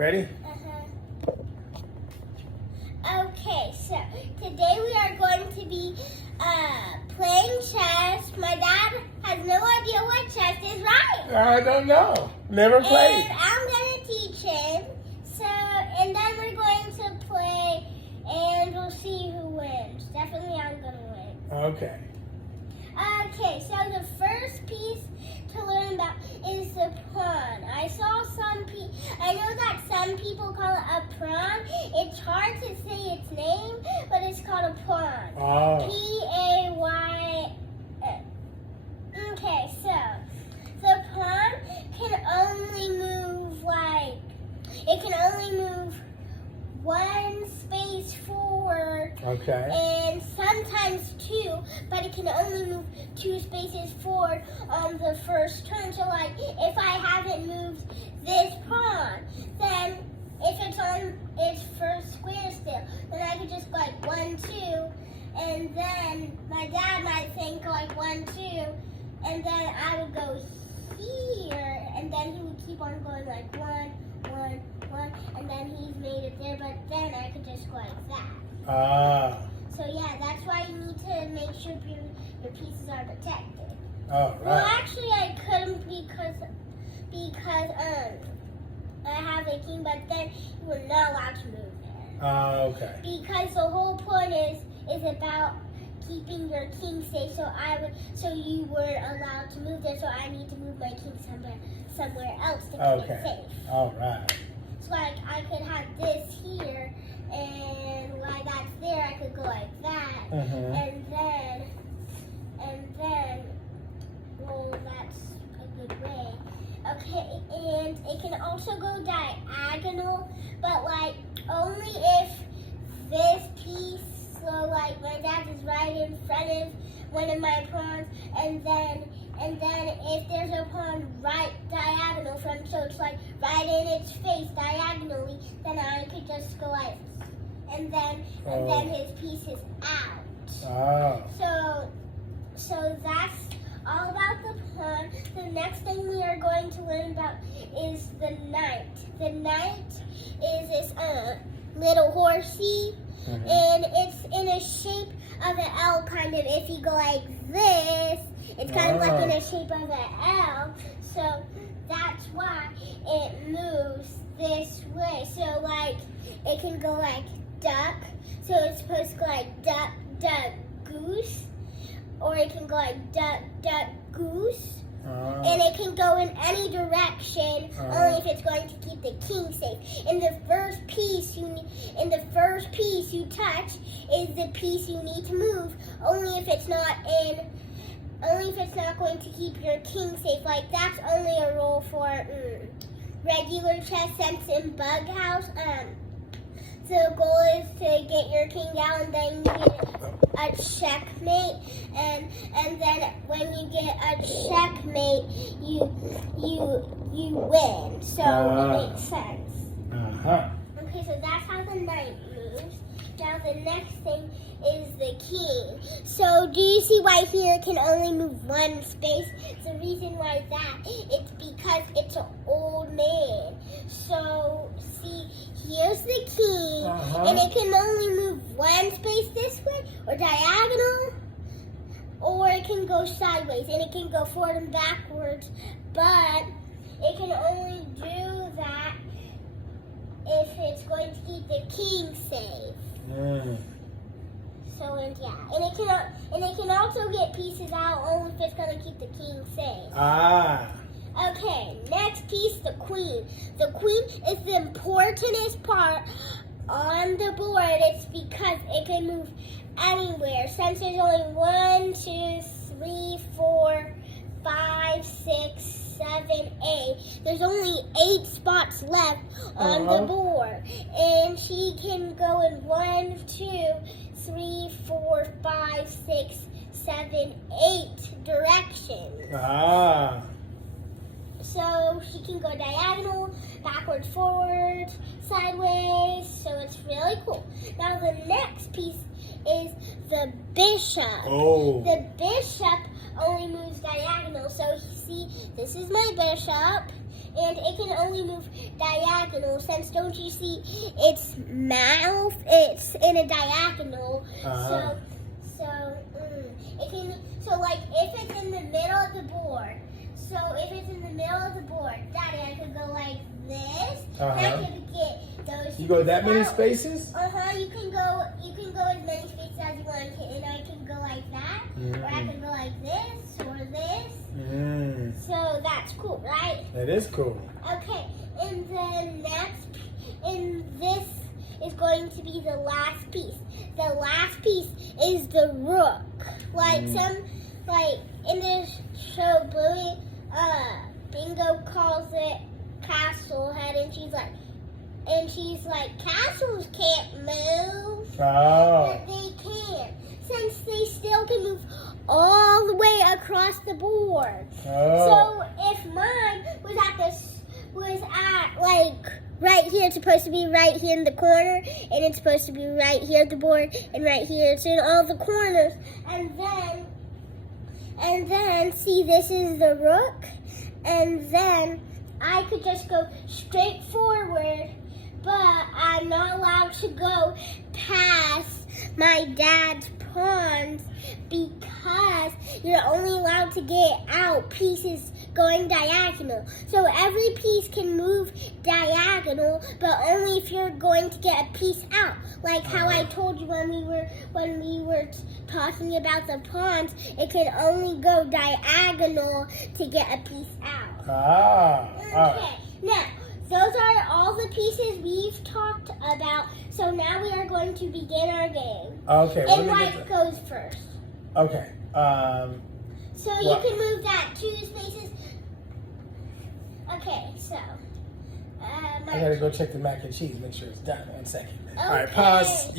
Ready? Okay, so today we are going to be playing chess. My dad has no idea what chess is, right? I don't know. Never played. And I'm going to teach him. So, and then we're going to play, and we'll see who wins. Definitely I'm going to win. Okay. Okay, so the first piece to learn about is the pawn. I know that some people call it a pawn. It's hard to say its name, but it's called a pawn. Oh. P-A-Y-N. Okay, so the pawn can only move one space forward. Okay. And sometimes two, but it can only move 2 spaces forward on the first turn. So like if I haven't moved this pawn, then if it's on its first square still, then I could just go like 1, 2, and then my dad might think like 1, 2, and then I would go here, and then he would keep on going like 1, 1, 1, and then he's made it there, but then I could just go like that. Ah. So yeah, that's why you need to make sure your pieces are protected. All right. Well, actually, I couldn't because I have a king, but then you were not allowed to move there. Okay. Because the whole point is about keeping your king safe. So you weren't allowed to move there. So I need to move my king somewhere else to keep it safe. All right. So like I could have this here, and while that's there, I could go like that, and then, well, that's a good way. Okay, and it can also go diagonal, but like only if this piece, so like my dad is right in front of one of my pawns, and then if there's a pawn right diagonal from, so it's like right in its face diagonally, then I could just go like, and then his piece is out. Oh. So that's all about the pawn. The next thing we are going to learn about is the knight. The knight is this little horsey, and it's in a shape of an L, kind of. If you go like this, it's kind of like in a shape of an L. So that's why it moves this way. So like it can go like duck. So it's supposed to go like duck, duck, goose. Or it can go like duck, duck, goose. And it can go in any direction, only if it's going to keep the king safe. And the first piece you touch is the piece you need to move, only if it's not going to keep your king safe. Like that's only a rule for regular chess, since in Bug House, the goal is to get your king down, and then you get a checkmate, and then when you get a checkmate, you win. So it makes sense. Okay, so that's how the knight moves. Now the next thing is the king. So do you see why here it can only move one space? The reason why it's because it's an old man. So see, here's the king, and it can only move one space this way, or diagonal, or it can go sideways, and it can go forward and backwards, but it can only do that if it's going to keep the king safe. So and it can also get pieces out only if it's going to keep the king safe. Okay, next piece, the queen. The queen is the importantest part on the board. It's because it can move anywhere. Since there's only 1, 2, 3, 4, 5, 6, 7, 8. There's only 8 spots left on the board. And she can go in 1, 2, 3, 4, 5, 6, 7, 8 directions. So she can go diagonal, backwards, forwards, sideways. So it's really cool. Now the next piece is the bishop. Oh. The bishop only moves diagonal. So see, this is my bishop. And it can only move diagonal since, don't you see, its mouth, it's in a diagonal. Uh-huh. It can, so like if it's in the middle of the board, so if it's in the middle of the board, Daddy, I could go like this, and I could get those. You go that many out. spaces? You can go as many spaces as you want, and I can go like that, or I can go like this, or this. So that's cool, right? That is cool. Okay, and then this is going to be the last piece. The last piece is the rook. Like in this show, Bluey, Bingo calls it castle head, and she's like, castles can't move. Oh. But they can, since they still can move all the way across the board. Oh. So if mine was at like right here, it's supposed to be right here in the corner, and it's supposed to be right here at the board, and right here it's in all the corners. And then see, this is the rook, and then I could just go straight forward, but I'm not allowed to go past my dad's pawns because you're only allowed to get out pieces going diagonal. So every piece can move diagonal, but only if you're going to get a piece out. Like how I told you when we were talking about the pawns, it can only go diagonal to get a piece out. Okay, now those are all the pieces we've talked about. So now we are going to begin our game. Okay. And Mike goes first. Okay. So you can move that 2 spaces. Okay, so. I gotta go check the mac and cheese, make sure it's done. 1 second. Okay. All right, pause.